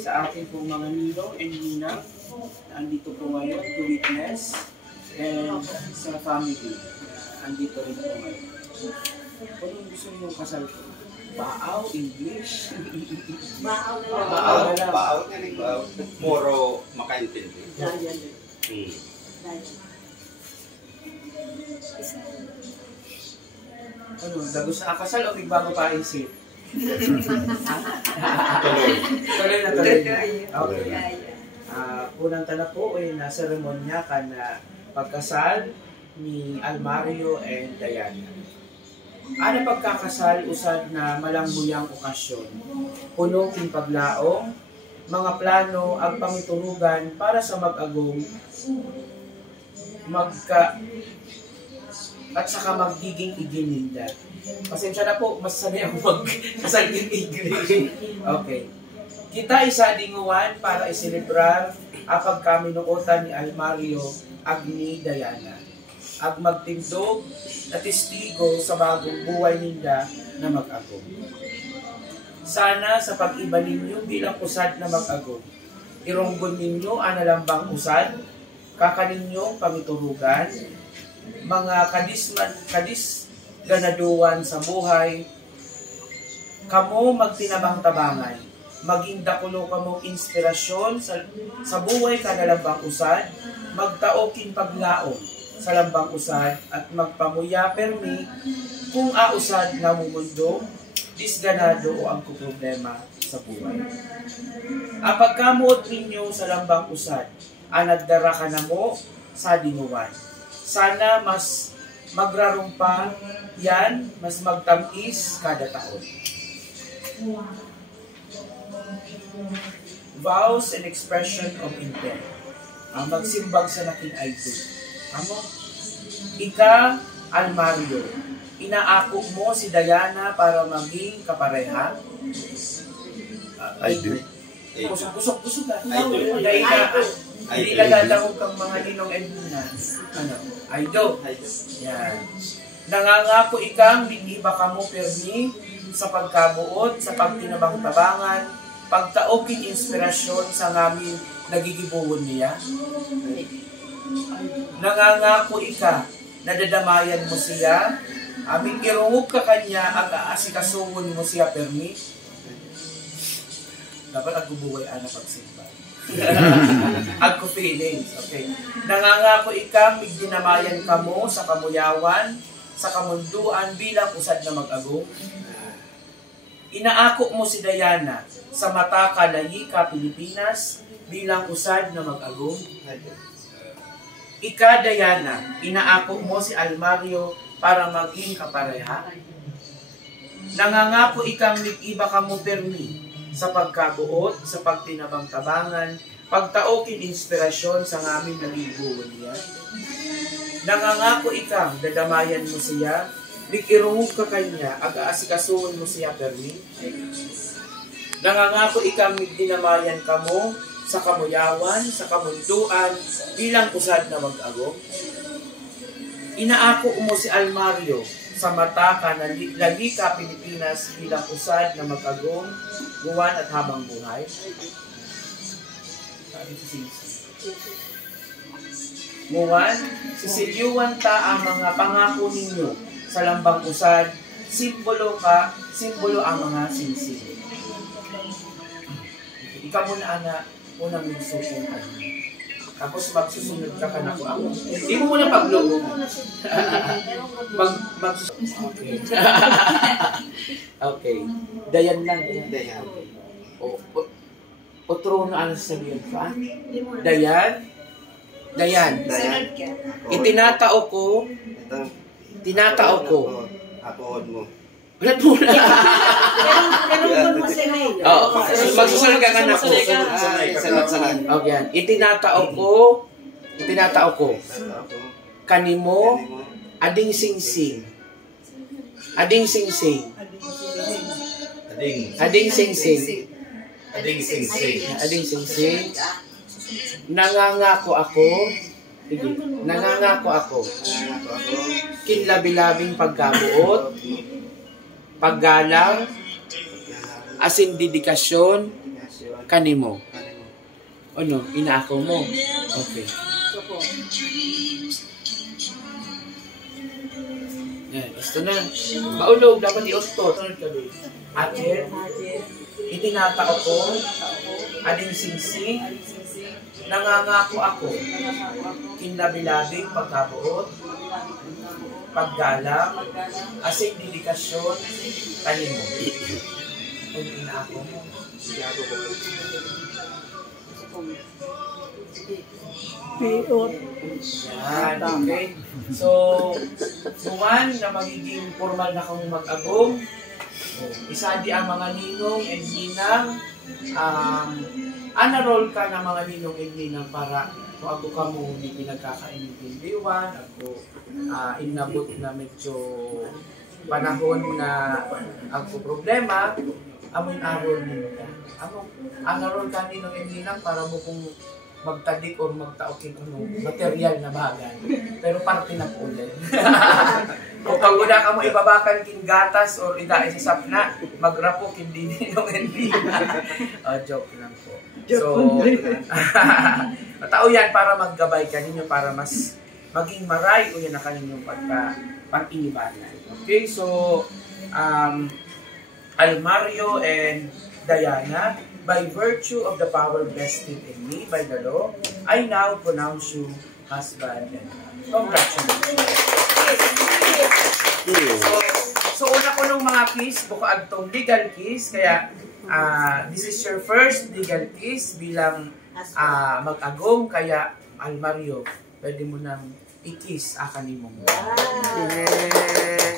sa ating pong mga ninong and ninang na andito po ngayon to witness, and sa family andito rin po ngayon. Anong gusto niyong kasal po? Baaw, English? Baaw na lang. Baaw na lang. Baaw na lang. Baaw. Puro makaintindi. Ano, dagos na kasal o bigbago pa isip? Tuloy na. Okay. Unang tanong po ay nasa seremonya ka na pagkasal ni Almario and Diana. Ano pagkakasal usad na malangbuyang okasyon? Puno king paglaong, mga plano ang pangiturugan para sa mag-agong at saka magiging igininda. Pasensya na po, mas sanay ako magkasal in English. Okay. Kita isa dinguan para iselebrar ang pagkaminuotan ni Almario agni Diana. Ag magtindog at testigo sa bagong buhay ninda na mag-agong. Sana sa pag-iba ninyo bilang usad na mag-agong, ironggon ninyo ang nalambang usad, kakaninyo pangiturugan, mga ganaduan sa buhay, kamo magtinabang-tabangan, maging dakulo kamo inspirasyon sa buhay kanalambang usad, magtaokin paglaon sa lambang usad at magpamuya permi kung ausad na mumundo, disganado o ang problema sa buhay. Ang pagkamuot ninyo sa lambang usad, anagdara ka na mo sa dinguwan. Sana mas magrarumpa yan, mas magtamis kada taon. Vows and expression of intent. Ang magsimbag sa naking idol. Amo, ika, Almario, inaako mo si Diana para maging kapareha? I do. Kusok ka. I Hindi ka dadawag kang mga ninong and nina. Ano? I do. Yan. Nangangako ikang biniba ka mo permi sa pagkabuot, sa pagtinabang-tabangan, pagtaokin inspirasyon sa ngamin nagigibuhon niya. Nangangako ika, nadadamayan mo siya, aming irungog ka kanya, ang aasikasuhon mo siya permi. Dapat agbubuhay ana pagsimba. Agko feelings, okay. Nangangako ika, migdinamayan ka mo sa kamuyawan, sa kamunduan bilang usad na mag-agong. Inaako mo si Diana sa mata kalayi ka Pilipinas bilang usad na mag-agong. Ika, Diana, inaako mo si Almario para maging kapareha. Nangangako ikang nag-iba ka mo permi sa pagkabuot, sa pagtinabang-tabangan, pagtaokin inspirasyon sa ngamin nalibuon niya. Nangangako ikang dadamayan mo siya, likirungog ka kanya, ag-aasikasuhon mo siya permi. Nangangako ikang dinamayan ka mo sa kamuyawan, sa kamunduan, bilang usad na mag-agong. Inaako mo si Almario sa mata ka na lagi ka Pilipinas bilang usad na mag-agong, buwan at habang buhay. Buwan, sisilyuan ta ang mga pangako ninyo sa lambang usad, simbolo ang mga sinsing. Ikaw muna, ana, unang magsusunod ka. Tapos magsusunod ka na ko ako. Hindi mo muna pagloob. Okay. Okay. Dayan lang. Dayan. Otro na ano sabihin pa? Dayan. Itinatao ko. Hatuod mo. Wala po na. Pero mo sila eh. Magsusunod ka na ako. Sanat. Okay. Itinatao ko. Kanimo. Ading singsing. Ading singsing. Nangangako ako. Kinlabi-labing pagkabuot, paggalang, asin dedikasyon, Kanimo. Ano? Inaako mo? Okay. So po. Yan, gusto na. Maulog, dapat i-ostot. Atin, itinatao ko, ading singsing, nangangako ako, kinlabilabing pagkabuot, paggalang, asing dedikasyon, kanimo. Kung inaako mo. Yan, okay. So, buwan na magiging formal na kang mag-agong, isa di ang mga ninong and ninang, anarol ka ng mga ninong and ninang para kung ako ka mo hindi pinagkakaintindiwan, ako inabot na medyo panahon na ako problema, amoy arol ninyo ka. Anarol ka ninong and ninang para mo kung magtadik o magtaokin ano, material na bagay. Pero parte na po ulit. Kung pag una ka mo ibabakan king gatas o ida sa sapna, magrapo hindi ninong hindi. Joke lang po. So, matao yan para maggabay ka ninyo para mas maging maray o yan na kaninyong pag-inibanan. Okay, so, Almario and Diana, by virtue of the power vested in me by the law, I now pronounce you husband and wife. Congratulations. So una ko nung mga kiss, buka agtong legal kiss, kaya this is your first legal kiss bilang mag-agong, kaya Almario, pwede mo nang i-kiss akan mo. Wow. Yes.